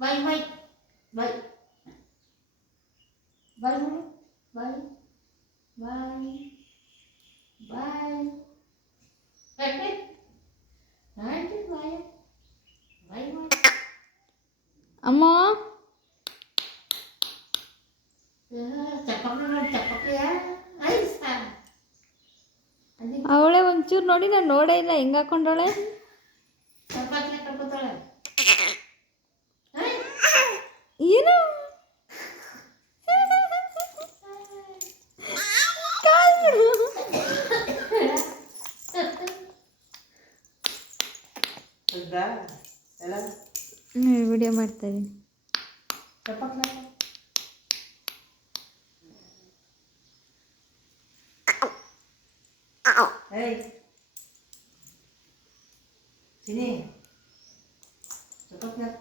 Bay bay bay bay bay bay bay bay bay Đấy, chứ bay bay bay ಅಮ್ಮ ಚಪ್ಪಕ್ ಚಪ್ಪಕ್ರಿಯ I saw ಅದೇ ಅವಳೆ ಒಂಚೂರು ನೋಡಿ ನಾನು ನೋಡೇ ಇಲ್ಲ ಹೆಂಗ್ ಹಾಕೊಂಡವಳೆ ಚಪಾತಿ ಹೌದಾ ಎಲ್ಲ ಹ್ಞೂ ವಿಡಿಯೋ ಮಾಡ್ತಾ ಇದ್ದೀನಿ ಸಿನಿ ಚಪಾತ್ನಾಕ